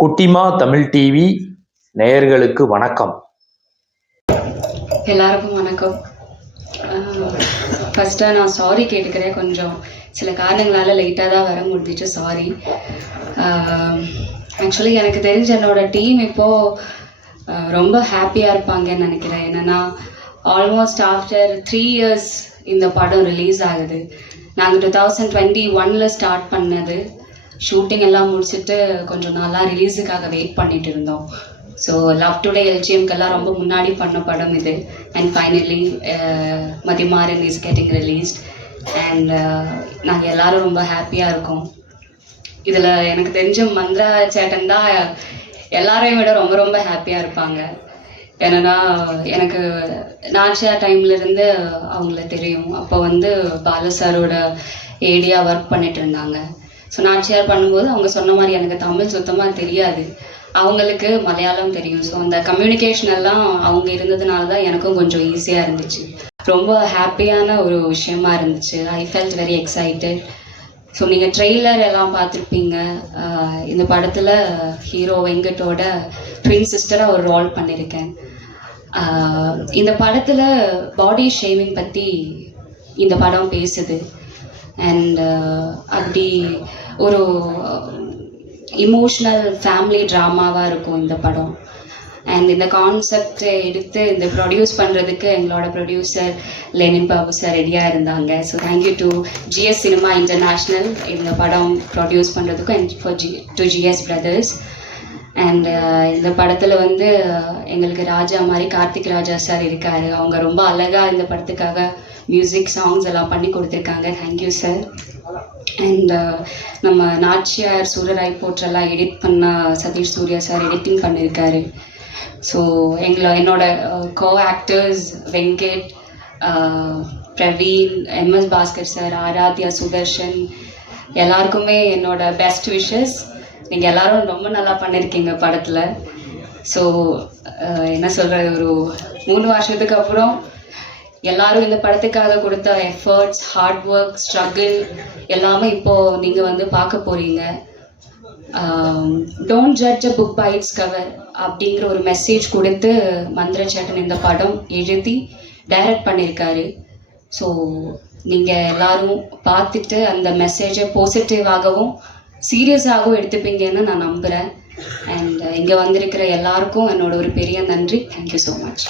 குட்டிமா தமிழ் டிவி நேயர்களுக்கு வணக்கம். எல்லாருக்கும் வணக்கம். ஃபஸ்ட்டாக நான் சாரி கேட்டுக்கிறேன். கொஞ்சம் சில காரணங்களால் லேட்டாக தான் வர முடிஞ்சிச்சு. சாரி ஆக்சுவலி எனக்கு தெரிஞ்ச என்னோடய டீம் இப்போது ரொம்ப ஹாப்பியாக இருப்பாங்கன்னு நினைக்கிறேன். என்னென்னா ஆல்மோஸ்ட் ஆஃப்டர் த்ரீ இயர்ஸ் இந்த படம் ரிலீஸ் ஆகுது. நாங்கள் டூ தௌசண்ட் டுவெண்ட்டி ஒனில் ஸ்டார்ட் பண்ணது. ஷூட்டிங் எல்லாம் முடிச்சுட்டு கொஞ்சம் நாளாக ரிலீஸுக்காக வெயிட் பண்ணிட்டு இருந்தோம். ஸோ லவ் டுடே எல்ஜிஎம்கெல்லாம் ரொம்ப முன்னாடி பண்ண படம் இது. And finally Mathimaran is getting released and நாங்கள் எல்லாரும் ரொம்ப ஹாப்பியாக இருக்கோம். இதில் எனக்கு தெரிஞ்ச மந்த்ரா சேட்டன் தான் எல்லாரையும் விட ரொம்ப ரொம்ப ஹாப்பியாக இருப்பாங்க. ஏன்னா எனக்கு நாச்சியா டைம்லேருந்து அவங்கள தெரியும். அப்போ வந்து பாலு சாரோட ஏடியாக ஒர்க் பண்ணிட்டு இருந்தாங்க. ஸோ நான் ஷேர் பண்ணும்போது அவங்க சொன்ன மாதிரி எனக்கு தமிழ் சுத்தமாக தெரியாது. அவங்களுக்கு மலையாளம் தெரியும். ஸோ அந்த கம்யூனிகேஷன் எல்லாம் அவங்க இருந்ததுனால தான் எனக்கும் கொஞ்சம் ஈஸியாக இருந்துச்சு. ரொம்ப ஹாப்பியான ஒரு விஷயமா இருந்துச்சு. I felt very excited so நீங்கள் ட்ரெய்லர் எல்லாம் பார்த்துருப்பீங்க. இந்த படத்தில் ஹீரோ வெங்கட்டோட ட்வின் சிஸ்டராக ஒரு ரோல் பண்ணியிருக்கேன் இந்த படத்தில் பாடி ஷேவிங் பற்றி இந்த படம் பேசுது. அண்ட் uh, அப்படி ஒரு இமோஷ்னல் ஃபேமிலி ட்ராமாவாக இருக்கும் இந்த படம். அண்ட் இந்த கான்செப்டை எடுத்து இந்த ப்ரொடியூஸ் பண்ணுறதுக்கு எங்களோட ப்ரொடியூசர் லெனின் பாபு சார் ரெடியாக இருந்தாங்க. So thank you to GS cinema international இந்த படம் ப்ரொடியூஸ் பண்ணுறதுக்கும் and for G to GS brothers and இந்த படத்தில் வந்து எங்களுக்கு ராஜா மாதிரி கார்த்திக் ராஜா சார் இருக்கார். அவங்க ரொம்ப அழகாக இந்த படத்துக்காக மியூசிக் சாங்ஸ் எல்லாம் பண்ணி கொடுத்துருக்காங்க. தேங்க்யூ சார் அண்ட் uh, நம்ம நாச்சியார் சூரராய் போற்றெல்லாம் எடிட் பண்ண சதீஷ் சூர்யா சார் எடிட்டிங் பண்ணியிருக்காரு ஸோ எங்களை என்னோட uh, co actors Venkat uh, Praveen MS Bhaskar sir Aradhya Sudarshan எல்லாருக்குமே என்னோட பெஸ்ட் விஷஸ் நீங்கள் எல்லாரும் ரொம்ப நல்லா பண்ணியிருக்கீங்க படத்தில். ஸோ என்ன சொல்கிறது ஒரு மூணு வருஷத்துக்கு அப்புறம் எல்லாரும் இந்த படத்துக்காக கொடுத்த எஃபர்ட்ஸ் ஹார்ட் ஒர்க் ஸ்ட்ரகிள் எல்லாமே இப்போது நீங்கள் வந்து பார்க்க போகிறீங்க don't judge a book by its cover அப்படிங்கிற ஒரு மெசேஜ் கொடுத்து மந்திரச்சேட்டன் இந்த படம் எழுதி டைரக்ட் பண்ணியிருக்காரு. ஸோ நீங்கள் எல்லாரும் பார்த்துட்டு அந்த மெசேஜை பாசிட்டிவாகவும் சீரியஸாகவும் எடுத்துப்பீங்கன்னு நான் நம்புகிறேன் அண்ட் இங்கே வந்திருக்கிற எல்லாருக்கும் என்னோட ஒரு பெரிய நன்றி. Thank you so much